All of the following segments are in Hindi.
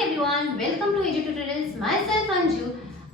Everyone, welcome to edu tutorials. Myself Anju.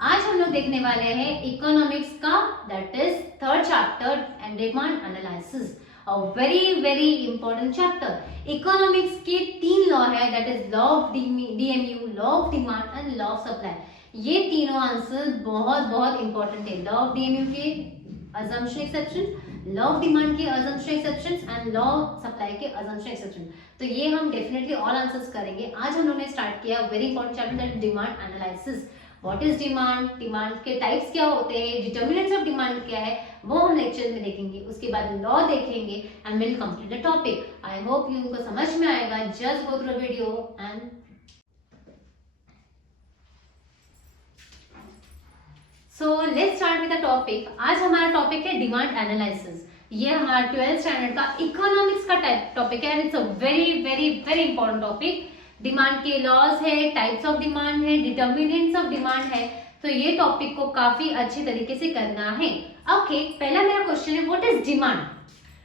आज हम लोग देखने वाले हैं इकोनॉमिक्स का that is third chapter and demand analysis. A very very important chapter. Economics के तीन लॉ है that is law of DMU, law of demand and law of supply. ये तीनों आंसर बहुत बहुत इंपॉर्टेंट है। लॉ ऑफ डीएमयू के assumption exception, law of demand के assumption exceptions and law of supply के assumption exception। तो ये हम डेफिनेटली ऑल आंसर्स करेंगे। आज हम लोगों ने स्टार्ट किया very important chapter that demand analysis. What is demand, demand के टाइप्स क्या होते हैं, डिटर्मिनेंट्स ऑफ डिमांड क्या है, वो हम लेक्चर में देखेंगे। उसके बाद लॉ देखेंगे and will complete the topic. I hope you उनको समझ में आएगा। Just go through the video and so let's start with the topic. आज हमारा टॉपिक है डिमांड एनालिसिस। ये हमारा 12th स्टैंडर्ड का इकोनॉमिक्स का टॉपिक है। It's a very very very important topic. Demand के लॉज है, टाइप्स ऑफ डिमांड है, डिटर्मिनेंट्स ऑफ डिमांड है। तो ये टॉपिक को काफी अच्छे तरीके से करना है। ओके, पहला मेरा क्वेश्चन है व्हाट इज डिमांड।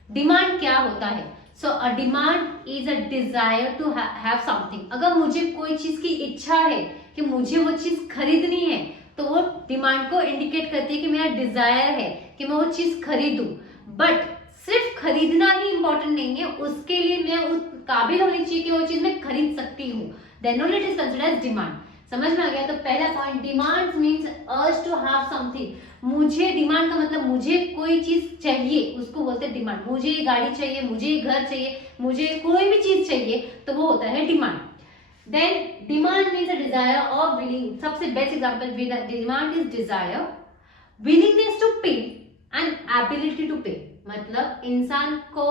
डिमांड क्या होता है? So a demand is a desire to have something. अगर मुझे कोई चीज की इच्छा है कि मुझे वो चीज खरीदनी है तो वो डिमांड को इंडिकेट करती है कि मेरा डिजायर है कि मैं वो चीज खरीदूं। बट सिर्फ खरीदना ही इंपॉर्टेंट नहीं है, उसके लिए मैं उस काबिल होनी चाहिए कि वो चीज मैं खरीद सकती हूँ। Then only it is considered as demand. समझ में आ गया? तो पहला point, demand means urge to have something. मुझे डिमांड का मतलब मुझे कोई चीज चाहिए, उसको बोलते हैं डिमांड। मुझे ये गाड़ी चाहिए, मुझे ये घर चाहिए, मुझे कोई भी चीज चाहिए, तो वो होता है demand. Then demand means a desire or willing. सबसे best example demand is Dzire, willingness to pay and ability to pay। मतलब इंसान को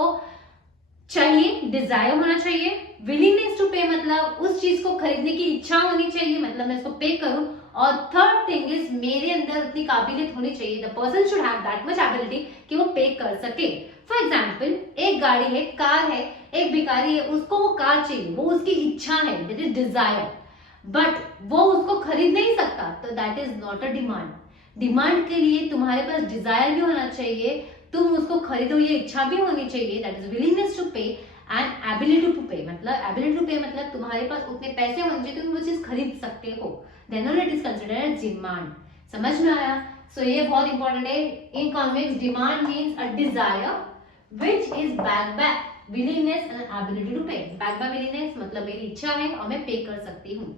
चाहिए, डिजायर होना चाहिए, willingness to pay मतलब उस चीज को खरीदने की इच्छा होनी चाहिए, मतलब मैं इसको पे करूं। और थर्ड थिंग इज मेरे अंदर उतनी काबिलियत होनी चाहिए, the person should have that much ability कि वो पे कर सके। फॉर एग्जाम्पल, एक गाड़ी है, कार है, एक भिखारी है, उसको वो कार चाहिए, वो उसकी इच्छा है, दैट इज डिजायर, बट वो उसको खरीद नहीं सकता, तो that is not a demand. Demand के लिए तुम्हारे पास डिजायर भी होना चाहिए, तुम उसको खरीदो ये इच्छा भी होनी चाहिए, that is willingness to pay and ability to पे। मतलब एबिलिटी टू पे मतलब तुम्हारे पास उतने पैसे होने चाहिए तुम वो चीज खरीद सकते हो। Then only it is considered as demand. समझ में आया? सो ये बहुत इंपॉर्टेंट है। In economics demand means a desire which is backed by willingness and ability to pay। backed by willingness मतलब मेरी इच्छा है और मैं पे कर सकती हूँ।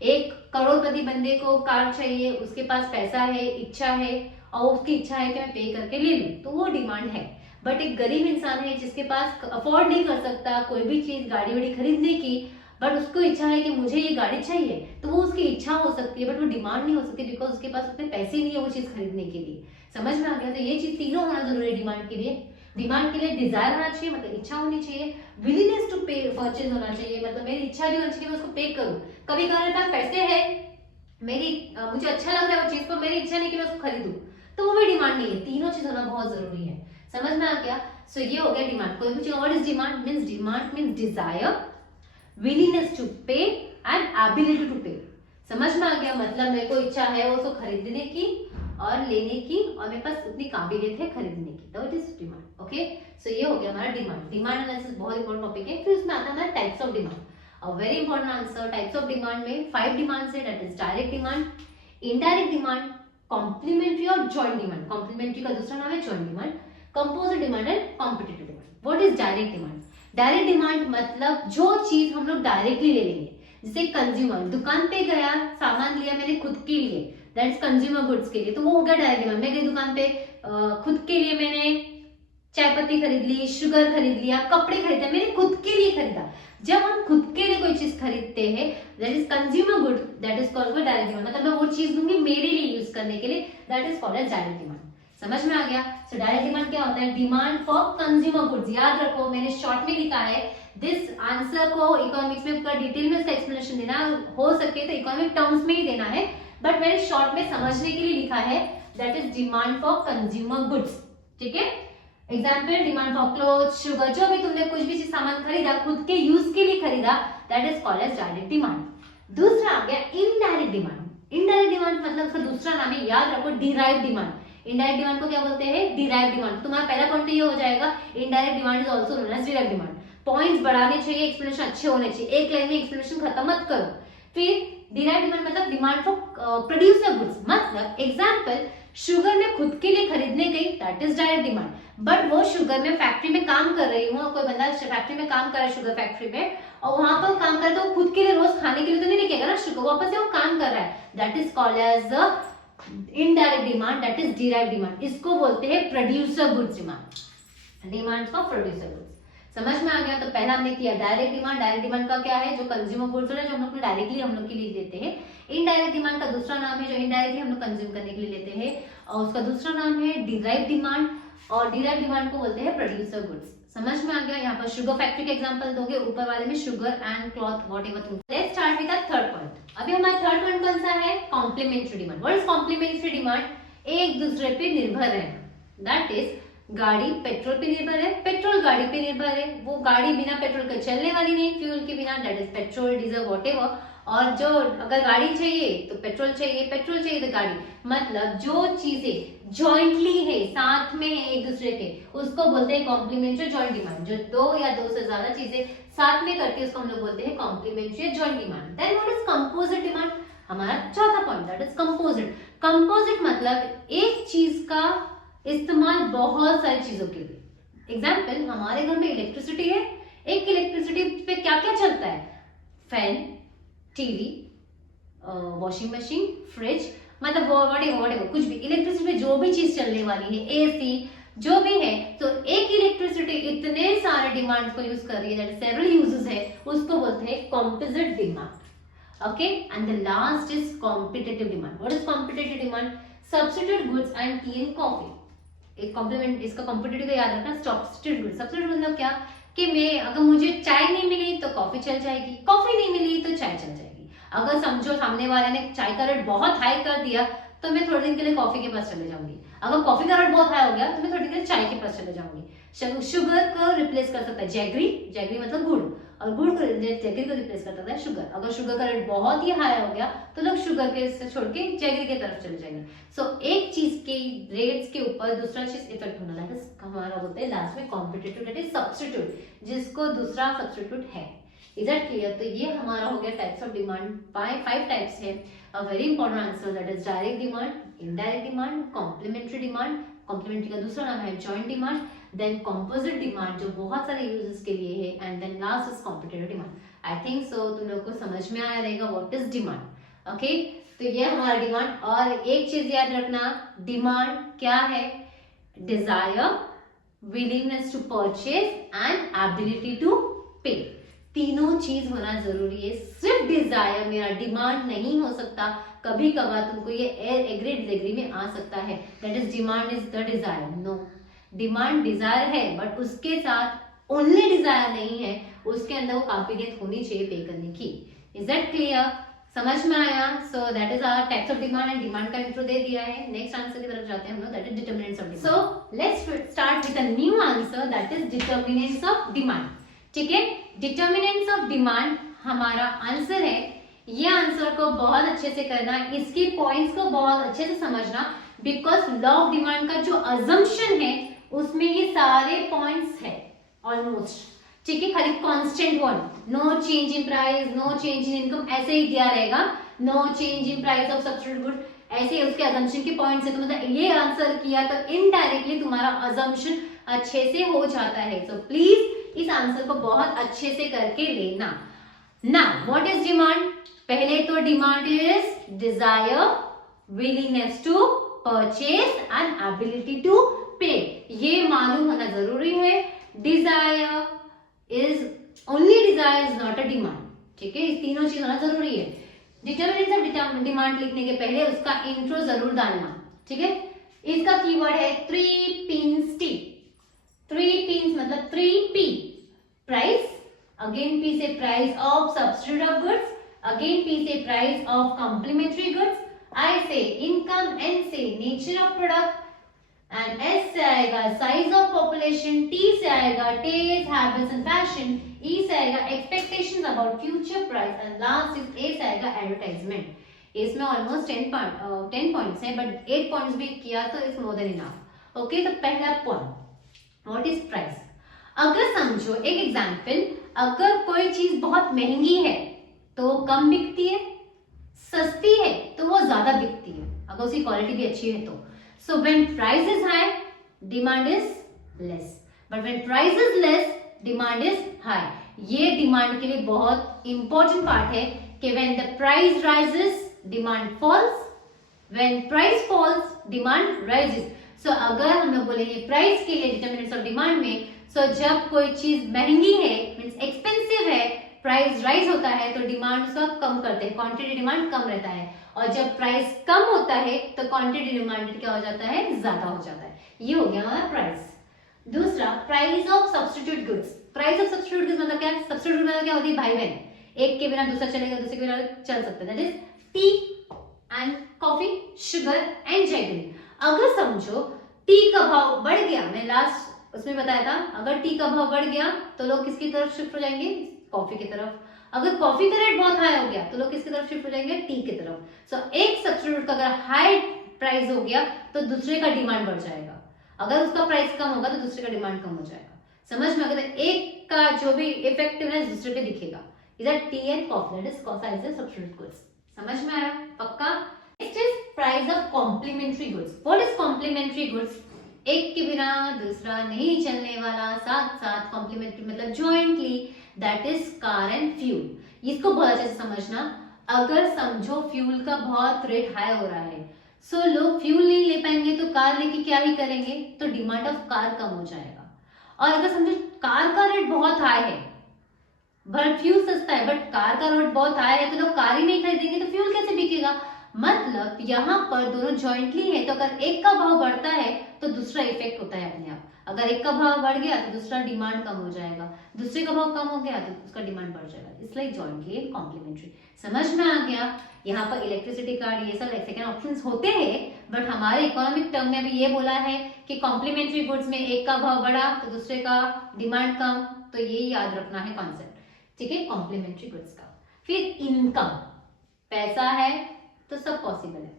एक करोड़पति बंदे को कार चाहिए, उसके पास पैसा है, इच्छा है, और उसकी इच्छा है कि मैं पे करके ले लूं, तो वो डिमांड है। बट एक गरीब इंसान है जिसके पास अफोर्ड नहीं कर सकता कोई भी चीज गाड़ी वाड़ी खरीदने की, बट उसको इच्छा है कि मुझे ये गाड़ी चाहिए, तो वो उसकी इच्छा हो सकती है बट वो डिमांड नहीं हो सकती, बिकॉज उसके पास उतने पैसे नहीं है वो चीज खरीदने के लिए। समझ में आ गया? तो ये चीज तीनों होना जरूरी है डिमांड के लिए। डिमांड के लिए डिजायर होना चाहिए, मतलब इच्छा होनी चाहिए, विलिंगनेस टू पे परचेज होना चाहिए, मतलब मेरी इच्छा भी होनी चाहिए मैं उसको पे करूं। कभी कभार मेरे पास पैसे है, मुझे अच्छा लग रहा है वो चीज, पर मेरी इच्छा नहीं कि मैं उसको खरीदूं, तो वो भी डिमांड नहीं है। तीनों चीज होना बहुत जरूरी है। समझ में आ गया? सो ये हो गया डिमांड। कोई भी चीज, what is demand means, demand means desire, willingness to pay and ability to pay. समझ में आ गया? मतलब मेरे को इच्छा है उसको खरीदने की और लेने की, और मेरे पास उतनी काबिलियत है खरीदने की, तो it is demand. Okay, so ये हो गया हमारा डिमांड। डिमांड एनालिसिस बहुत इंपॉर्टेंट टॉपिक है। फिर उसमें आता है हमारा types of demand. A very important answer. Types of demand में 5 डिमांड्स है, that is direct demand, indirect demand, complementary और जॉइंट डिमांड। कॉम्प्लीमेंट्री का दूसरा नाम है joint demand, composite demand and competitive demand. What is direct demand? Direct demand मतलब जो चीज हम लोग डायरेक्टली ले लेंगे। जैसे कंज्यूमर दुकान पे गया, सामान लिया मैंने खुद के लिए, दैट इज कंज्यूमर गुड्स के लिए, तो वो हो गया डायरेक्ट डिमांड। मैं गई दुकान पे, खुद के लिए मैंने चाय पत्ती खरीद ली, शुगर खरीद लिया, कपड़े खरीदे, मैंने खुद के लिए खरीदा। जब हम खुद के लिए कोई चीज खरीदते हैं, that is consumer good, that is called direct demand. मतलब मैं वो चीज दूंगी मेरे लिए यूज करने के लिए, that is called as direct demand. समझ में आ गया? सो डायरेक्ट डिमांड क्या होता है? Demand for consumer goods. याद रखो, मैंने शॉर्ट में लिखा है। दिस आंसर को इकोनॉमिक्स में पूरा डिटेल में इसका एक्सप्लेनेशन देना हो सके तो इकोनॉमिक टर्म्स में ही देना है, बट मैंने शॉर्ट में समझने के लिए लिखा है, that is demand for consumer goods. ठीक है? Example, demand for cloth, sugar, जो भी तुमने कुछ भी चीज सामान खरीदा, खुद के यूज के लिए खरीदा, that is called as direct demand. दूसरा आ गया इनडायरेक्ट डिमांड। इनडायरेक्ट डिमांड मतलब उसका दूसरा नाम है, याद रखो, डिराइव डिमांड। इनडायरेक्ट डिमांड को क्या बोलते हैं? Derive demand. तुम्हारा पहला पॉइंट ये हो जाएगा, indirect demand is also known as derive demand. Points बढ़ाने चाहिए, एक्सप्लेनेशन अच्छे होने चाहिए, एक लाइन में एक्सप्लेनेशन खत्म मत करो। फिर डिराइव डिमांड मतलब डिमांड फॉर प्रोड्यूसर गुड्स, मतलब एग्जांपल शुगर में खुद के लिए खरीदने गई, that is direct demand. But वो शुगर में फैक्ट्री में काम कर रही हूँ, कोई बंदा फैक्ट्री में काम कर रहा है शुगर फैक्ट्री में, और वहां पर काम कर रहा है तो खुद के लिए रोज खाने के लिए तो नहीं लेके ना शुगर, वापस से वो काम कर रहा है, that is called as indirect demand, that is derive demand. इसको बोलते हैं producer goods demand, demand for producer goods. समझ में आ गया? तो पहला हमने किया डायरेक्ट डिमांड। डायरेक्ट डिमांड का क्या है? जो कंज्यूमर गुड्स है जो हम लोग डायरेक्टली हम लोग के लिए देते हैं। इनडायरेक्ट डिमांड का दूसरा नाम है जो इनडायरेक्टली हम लोग कंज्यूम करने के लिए लेते हैं, और उसका दूसरा नाम है डिराइव डिमांड, और डिराइव डिमांड को बोलते हैं प्रोड्यूसर गुड्स। समझ में आ गया? यहाँ पर शुगर फैक्ट्री का एग्जांपल दोगे, ऊपर वाले में शुगर एंड क्लॉथ व्हाटएवर तुम। Let's start with the third point. अभी हमारा थर्ड पॉइंट कौन सा है? Complementary demand. What is complementary demand? एक दूसरे पे निर्भर है, दैट इज गाड़ी पेट्रोल पे निर्भर है, पेट्रोल गाड़ी पे निर्भर है, वो गाड़ी बिना पेट्रोल के चलने वाली नहीं, फ्यूल के बिना, that is petrol diesel whatever. और जो अगर गाड़ी चाहिए तो पेट्रोल चाहिए, पेट्रोल चाहिए तो गाड़ी, मतलब जो चीजें जॉइंटली है, साथ में है एक दूसरे के, उसको बोलते हैं कॉम्प्लीमेंट्री जॉइंट डिमांड। जो दो या दो से ज्यादा चीजें साथ में करती है उसको हम लोग बोलते हैं complementary joint demand. Then what is composite demand? हमारा चौथा point, that is composite. Composite मतलब एक चीज का इस्तेमाल बहुत सारी चीजों के लिए। एग्जाम्पल, हमारे घर में इलेक्ट्रिसिटी है, एक इलेक्ट्रिसिटी पे क्या क्या चलता है? Fan, TV, washing machine, fridge, मतलब व्हाटएवर कुछ भी इलेक्ट्रिसिटी पे जो भी चीज चलने वाली है, एसी जो भी है, तो एक इलेक्ट्रिसिटी इतने सारे डिमांड्स को यूज कर रही है, दैट सेवरल यूजेस है, उसको बोलते हैं composite demand. Okay, and the last is competitive demand. What is competitive demand? Substitute goods and T and coffee. एक कॉम्प्लीमेंट, इसका कॉम्पिटिटिव का याद रखना, सब्स्टिट्यूट गुड्स। सब्स्टिट्यूट मतलब क्या कि मैं अगर मुझे चाय नहीं मिली तो कॉफी चल जाएगी, कॉफी नहीं मिली तो चाय चल जाएगी। अगर समझो सामने वाले ने चाय का रेट बहुत हाई कर दिया तो मैं थोड़े दिन के लिए कॉफी के पास चले जाऊंगी। अगर कॉफी का रेट बहुत हाई हो गया तो मैं थोड़ी देर के लिए चाय के पास चले जाऊंगी। शुगर को रिप्लेस कर सकता है जैगरी, जैगरी मतलब गुड़, और गुड़ को जैगरी को रिप्लेस कर सकता है शुगर। अगर शुगर का रेट बहुत ही हाई हो गया तो लोग शुगर के से छोड़ के जैगरी की तरफ चले जाएंगे। सो एक चीज के रेट्स के ऊपर दूसरा चीज इफेक्ट होना, दैट इज हमारा बोलते हैं लास्ट में कॉम्पिटिटिव, दैट इज सब्स्टिट्यूट, जिसको दूसरा सब्स्टिट्यूट है। Is that clear? तो ये हमारा हो गया टाइप्स ऑफ डिमांड, 5 टाइप्स है। A very important answer, that is direct demand, indirect demand, complementary demand, complementary का दूसरा नाम है joint demand, then composite demand जो बहुत सारे यूजेस के लिए है, and then last is competitive demand. I think so तुम लोग को समझ में आया रहेगा व्हाट इज डिमांड। ओके, तो ये हमारा डिमांड। और एक चीज याद रखना, डिमांड क्या है? Desire, willingness to purchase and ability to pay. तीनों चीज होना जरूरी है। सिर्फ डिजायर मेरा डिमांड नहीं हो सकता, कभी कभार तुमको ये एग्री डिसएग्री में आ सकता है, that is demand is the desire. No, demand desire है बट उसके साथ ओनली डिजायर नहीं है, उसके अंदर वो काबिलियत होनी चाहिए पे करने की। Is that clear? समझ में आया? So that is our types of demand, and demand का इंट्रो दे दिया है। नेक्स्ट आंसर की तरफ जाते हैं हम लोग, that is determinants of demand. So let's start with a new answer, that is determinants of demand. ठीक है, डिटरमिनेंट्स ऑफ डिमांड हमारा आंसर है। ये आंसर को बहुत अच्छे से करना, इसकी पॉइंट्स को बहुत अच्छे से समझना, बिकॉज लॉ ऑफ डिमांड का जो अजम्पशन है उसमें ये सारे पॉइंट्स है ऑलमोस्ट। ठीक है, खाली constant one, no change in price, no change in income, ऐसे ही दिया रहेगा, no change in price of substitute good, ऐसे उसके अजम्पशन के पॉइंट्स है। तो मतलब ये आंसर किया तो इनडायरेक्टली तुम्हारा अजम्पशन अच्छे से हो जाता है। सो प्लीज इस आंसर को बहुत अच्छे से करके लेना। Now what is demand? पहले तो demand is desire, willingness to purchase and ability to pay. ये मालूम होना जरूरी है। Desire is only desire is not a demand. ठीक है, इस तीनों चीज होना जरूरी है। डिटरमिनेंट्स ऑफ डिमांड लिखने के पहले उसका इंट्रो जरूर डालना। ठीक है, इसका कीवर्ड है 3 pins T। 3 pins मतलब 3P, प्राइस, अगेन P से price of substitute of goods, again P से price of complementary goods, I से इनकम, N से nature of product, and S से आएगा साइज ऑफ पॉपुलेशन, T से आएगा taste, habits and fashion, E से आएगा expectations about future price, and last is A से आएगा एडवर्टाइजमेंट। इसमें ऑलमोस्ट 10 पॉइंट्स है, बट 8 पॉइंट्स भी किया तो it's more than enough. Okay, तो पहला पॉइंट, व्हाट इज प्राइस? अगर समझो एक एग्जांपल, अगर कोई चीज बहुत महंगी है, तो वो कम बिकती है, सस्ती है तो वो ज्यादा बिकती है अगर उसकी क्वालिटी भी अच्छी है तो। So when price is high demand is less, but when price is less demand is high. ये डिमांड के लिए बहुत इंपॉर्टेंट पार्ट है कि when the price rises demand falls, when price falls demand rises. So अगर हम लोग बोलेंगे प्राइस के लिए डिटरमिनेंट्स ऑफ डिमांड में, सो जब कोई चीज महंगी है मींस एक्सपेंसिव है, प्राइस राइज होता है तो डिमांड उसका कम करते हैं, क्वांटिटी डिमांड कम रहता है, और जब प्राइस कम होता है तो क्वांटिटी डिमांड क्या हो जाता है, ज्यादा हो जाता है। ये हो गया हमारा प्राइस। दूसरा price of substitute goods. Price of substitute goods मतलब क्या है, सब्स्टिट्यूट मतलब क्या होती है, भाई बहन, एक के बिना दूसरा चलेगा, दूसरे के बिना चल सकता है, that is T and coffee, sugar and jaggery. अगर समझो टी का भाव बढ़ गया, मैं लास्ट उसमें बताया था, अगर टी का भाव बढ़ गया तो लोग किसकी तरफ शिफ्ट हो जाएंगे, कॉफी की तरफ। अगर कॉफी का रेट बहुत हाई हो गया तो लोग किसकी तरफ शिफ्ट हो जाएंगे, टी की तरफ। सो एक सब्स्टिट्यूट का अगर हाई प्राइस हो गया तो दूसरे का डिमांड बढ़ जाएगा, अगर उसका प्राइस कम होगा तो दूसरे का डिमांड कम हो जाएगा। समझ में आ गया, एक का जो भी इफेक्टिवनेस दूसरे पे दिखेगा। इधर tea and coffee, that is price of substitute goods. समझ में आया पक्का। Next is price of complementary goods. What is complementary goods, एक के बिना दूसरा नहीं चलने वाला, साथ साथ कॉम्प्लीमेंट्री मतलब jointly, that is car and fuel. इसको बहुत अच्छे से समझना। अगर समझो फ्यूल का बहुत रेट हाई हो रहा है, सो लोग फ्यूल नहीं ले पाएंगे तो कार लेके क्या ही करेंगे, तो डिमांड ऑफ कार कम हो जाएगा। और अगर समझो कार का रेट बहुत हाई है बट फ्यूल सस्ता है, बट कार का रेट बहुत हाई है तो लोग कार ही नहीं खरीदेंगे तो फ्यूल कैसे बिकेगा। मतलब यहाँ पर दोनों जॉइंटली है, तो अगर एक का भाव बढ़ता है तो दूसरा इफेक्ट होता है अपने आप। अगर एक का भाव बढ़ गया तो दूसरा डिमांड कम हो जाएगा, दूसरे का भाव कम हो गया तो उसका डिमांड बढ़ जाएगा, इसलिए जॉइंटली एंड कॉम्प्लीमेंट्री। समझ में आ गया। यहाँ पर इलेक्ट्रिसिटी कार्ड ये सब सेकंड ऑप्शंस होते हैं, बट हमारे इकोनॉमिक टर्म में अभी ये बोला है कि कॉम्प्लीमेंट्री गुड्स में एक का भाव बढ़ा तो दूसरे का डिमांड कम, तो ये याद रखना है कॉन्सेप्ट, ठीक है, कॉम्प्लीमेंट्री गुड्स का। फिर इनकम, पैसा है तो सब पॉसिबल है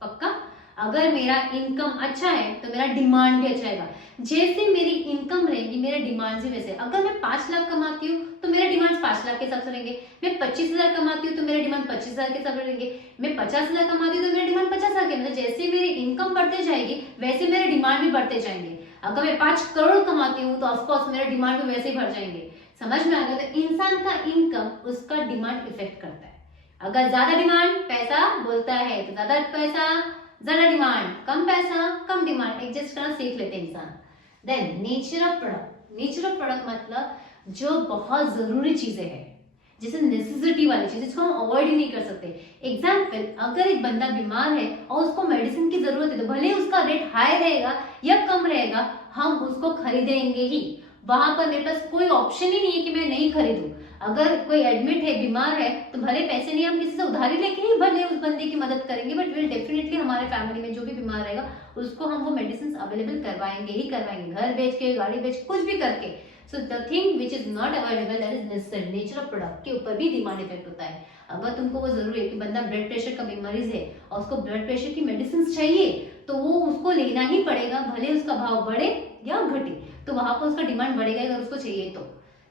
पक्का। अगर मेरा इनकम अच्छा है तो मेरा डिमांड भी अच्छा रहेगा। जैसे मेरी इनकम रहेगी मेरा डिमांड भी वैसे। अगर मैं 5 लाख कमाती हूँ तो मेरे डिमांड 5 लाख के हिसाब से रहेंगे, मैं 25,000 कमाती हूँ तो मेरे डिमांड 25,000 के हिसाब से रहेंगे, मैं 50,000 कमाती हूँ तो मेरे डिमांड 50,000 के। मतलब जैसे मेरी इनकम बढ़ते जाएगी वैसे मेरे डिमांड भी बढ़ते जाएंगे। अगर मैं 5 करोड़ कमाती हूँ तो ऑफकोर्स मेरे डिमांड भी वैसे ही बढ़ जाएंगे। समझ में आ गया। तो इंसान का इनकम उसका डिमांड इफेक्ट करता है। अगर ज्यादा डिमांड पैसा बोलता है तो ज्यादा पैसा, ज्यादा डिमांड कम पैसा कम डिमांड, एडजस्ट करना सीख लेते हैं इंसान। Then nature of product. Nature of product मतलब जो बहुत जरूरी चीजें हैं, जैसे नेसेसिटी वाली चीज, जिसको हम अवॉइड ही नहीं कर सकते। एग्जाम्पल, अगर एक बंदा बीमार है और उसको मेडिसिन की जरूरत है तो भले उसका रेट हाई रहेगा या कम रहेगा, हम उसको खरीदेंगे ही। वहां पर मेरे पास कोई ऑप्शन ही नहीं है कि मैं नहीं खरीदूं। अगर कोई एडमिट है, बीमार है, तो भले पैसे नहीं, हम किसी से उधारी लेके ही भले उस बंदे की मदद करेंगे, बट विल डेफिनेटली हमारे फैमिली में जो भी बीमार रहेगा उसको हम वो मेडिसिन अवेलेबल करवाएंगे ही करवाएंगे, घर बेच के, गाड़ी बेच, कुछ भी करके। So the thing which is not available that is necessary. Nature of product के ऊपर भी डिमांड इफेक्ट होता है। अगर तुमको वो जरूरी है कि बंदा ब्लड प्रेशर का मरीज है और उसको ब्लड प्रेशर की मेडिसिन चाहिए, तो वो उसको लेना ही पड़ेगा, भले उसका भाव बढ़े या घटे, तो वहां पर उसका डिमांड बढ़ेगा अगर उसको चाहिए तो।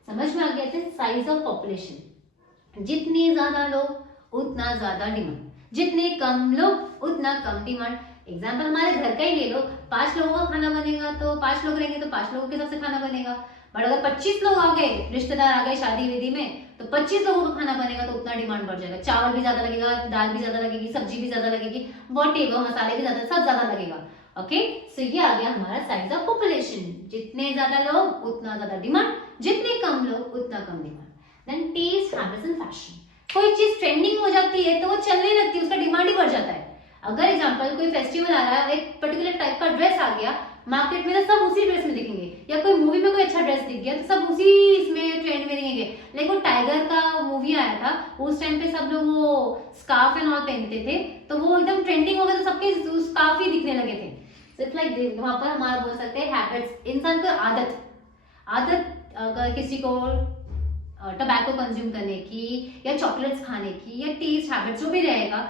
समझ में आ गया। थे साइज ऑफ पॉपुलेशन, जितने ज्यादा लोग उतना ज्यादा डिमांड, जितने कम लोग उतना कम डिमांड। एग्जाम्पल हमारे घर का ही ले लो, 5 लोगों का खाना बनेगा तो 5 लोग रहेंगे तो 5 लोगों के हिसाब से खाना बनेगा। बट अगर 25 लोग आ गए, रिश्तेदार आ गए शादी विधि में, तो 25 लोगों का खाना बनेगा तो उतना डिमांड बढ़ जाएगा। चावल भी ज्यादा लगेगा, दाल भी ज्यादा लगेगी, सब्जी भी ज्यादा लगेगी, वॉटेवर मसाले भी ज्यादा, सब ज्यादा लगेगा। ओके, सो ये आ गया हमारा साइज ऑफ पॉपुलेशन। जितने ज्यादा लोग उतना ज्यादा डिमांड, जितने कम लोग उतना कम demand. Then taste, habits and fashion. कोई चीज ट्रेंडिंग हो जाती है तो वो चलने लगती है, उसका डिमांड ही बढ़ जाता है। अगर एग्जांपल कोई फेस्टिवल आ रहा है, एक पर्टिकुलर टाइप का ड्रेस आ गया मार्केट में, तो सब उसी ड्रेस में दिखेंगे, या कोई मूवी में कोई अच्छा ड्रेस दिख गया तो सब उसी इसमें ट्रेंड में दिखेंगे। लाइक वो टाइगर का मूवी आया था, उस टाइम पे सब लोग वो स्कार्फ एंड ऑल पहनते थे, तो वो एकदम ट्रेंडिंग हो गया, तो सबके स्कार्फ ही दिखने लगे थे। इट्स लाइक वहां पर हमारा बोल सकते हैं हैबिट्स, इंसान को आदत अगर किसी को टबैको कंज्यूम करने की या चॉकलेट्स खाने की या टेस्ट हैबिट जो भी रहेगा,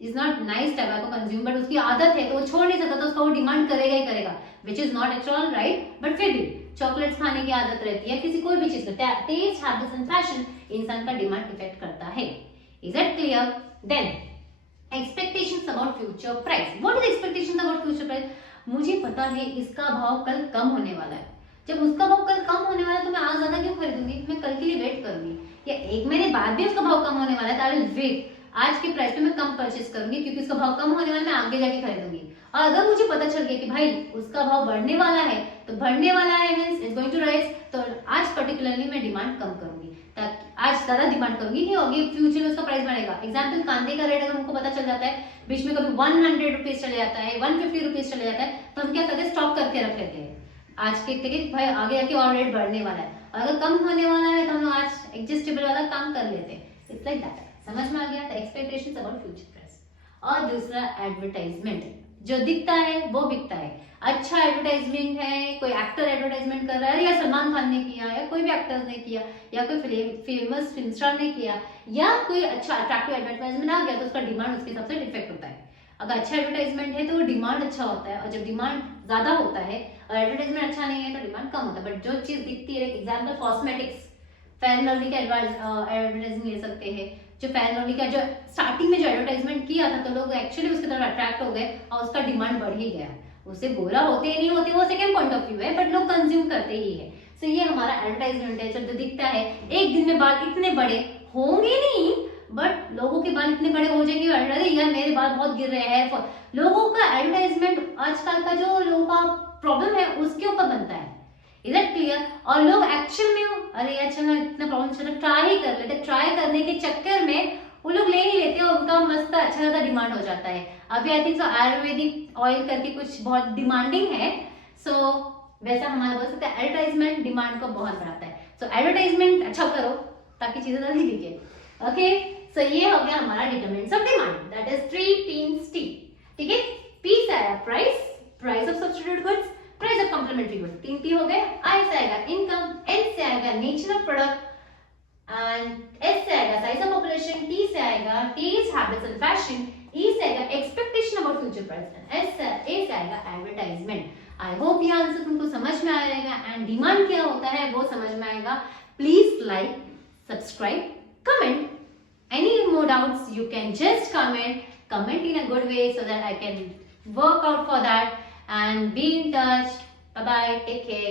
is not nice tobacco consume, but उसकी आदत है तो वो छोड़ नहीं सकता, तो उसका वो डिमांड करेगा ही करेगा, which is not at all right. But फिर भी चॉकलेट्स खाने की आदत रहती है, किसी कोई भी चीज का टेस्ट हैबिट्स एंड फैशन, इंसान का डिमांड इफेक्ट करता है। Is it clear? Then expectations about future price. What is expectations about future price? मुझे पता है इसका भाव कल कम होने वाला है, जब उसका भाव कल कम होने वाला है तो मैं आज ज्यादा क्यों खरीदूंगी, मैं कल के लिए वेट करूंगी, या एक महीने बाद भी उसका भाव कम होने वाला है तो आई विल वेट, आज के प्राइस पे मैं कम परचेस करूंगी क्योंकि उसका भाव कम होने वाला है, मैं आगे जाके खरीदूंगी। और अगर मुझे पता चल गया कि भाई उसका भाव बढ़ने वाला है तो बढ़ने वाला है means it's going to rise, तो आज पर्टिकुलरली मैं डिमांड कम करूंगी, ताकि आज ज्यादा डिमांड करूंगी कि आगे फ्यूचर में उसका प्राइस बढ़ेगा। एग्जाम्पल, कांदे का रेट अगर हमको पता चल जाता है, बीच में कभी 100 रुपीज चले जाता है, 150 रुपीज चले जाता है, तो हम क्या करते हैं, स्टॉक करके रख लेते हैं आज के टिकट, भाई आगे जाके और रेट बढ़ने वाला है, और अगर कम होने वाला है तो हम लोग आज एडजस्टेबल वाला काम कर लेते हैं। It's like that. समझ में आ गया? तो एक्सपेक्टेशंस अबाउट फ्यूचर प्राइस। और दूसरा एडवर्टाइजमेंट, जो दिखता है वो बिकता है। अच्छा एडवर्टाइजमेंट है, कोई एक्टर एडवर्टाइजमेंट कर रहा है, या सलमान खान ने किया, या कोई भी एक्टर ने किया, या कोई फेमस फिल्म स्टार ने किया, या कोई अच्छा अट्रैक्टिव एडवर्टाइजमेंट आ गया तो उसका डिमांड उसके हिसाब से डिफेक्ट होता है। अगर अच्छा एडवर्टाइजमेंट है तो वो डिमांड अच्छा होता है, और जब डिमांड ज्यादा होता है और एडवर्टाइजमेंट अच्छा नहीं है तो डिमांड कम होता है। बट जो चीज दिखती है, example cosmetics, fair and lovely का एडवर्टाइजमेंट ले सकते हैं। जो फेयर एंड लवली का जो स्टार्टिंग में जो एडवर्टाइजमेंट किया था तो लोग एक्चुअली उसकी तरफ अट्रैक्ट हो गए और उसका डिमांड बढ़ ही गया। उससे गोरा होते ही नहीं होते वो सेकंड पॉइंट ऑफ व्यू है, बट लोग कंज्यूम करते ही है। सो ये हमारा एडवर्टाइजमेंट है, जो दिखता है। एक दिन में बाल इतने बड़े होंगे नहीं, बट लोगों के बाल इतने बड़े हो जाएंगे, अरे यार मेरे बाल बहुत गिर रहे हैं। लोगों का एडवर्टाइजमेंट आजकल का जो लोगों का प्रॉब्लम है उसके ऊपर बनता है। Is it clear? और लोग एक्चुअल में अरे यार चलो इतना प्रॉब्लम, चलो ट्राई ही कर लेते, ट्राई करने के चक्कर में वो लोग ले ही लेते हैं और उनका मस्त अच्छा ज्यादा डिमांड हो जाता है। अभी आई थिंक सो आयुर्वेदिक ऑयल करके कुछ बहुत डिमांडिंग है, सो वैसा हमारा बोल सकते हैं एडवर्टाइजमेंट डिमांड को बहुत बढ़ाता है। सो एडवर्टाइजमेंट अच्छा करो ताकि चीजें जल्दी दिखे। ओके, सो ये हो गया हमारा determinants of demand, that is 3 P's T। ठीक है, P से आया price, price of substitute goods, price of complementary goods, 3 P हो गए। I से आएगा इनकम, N से आएगा nature of product, and S से आएगा साइज ऑफ पॉपुलेशन, T से आएगा taste, habits and fashion, E से आएगा expectation about future price, and A से आएगा एडवर्टाइजमेंट। आई होप ये आंसर तुमको समझ में आएगा एंड डिमांड क्या होता है वो समझ में आएगा। Please like, subscribe, comment. Any more doubts you can just comment in a good way so that I can work out for that and be in touch. Bye bye, take care.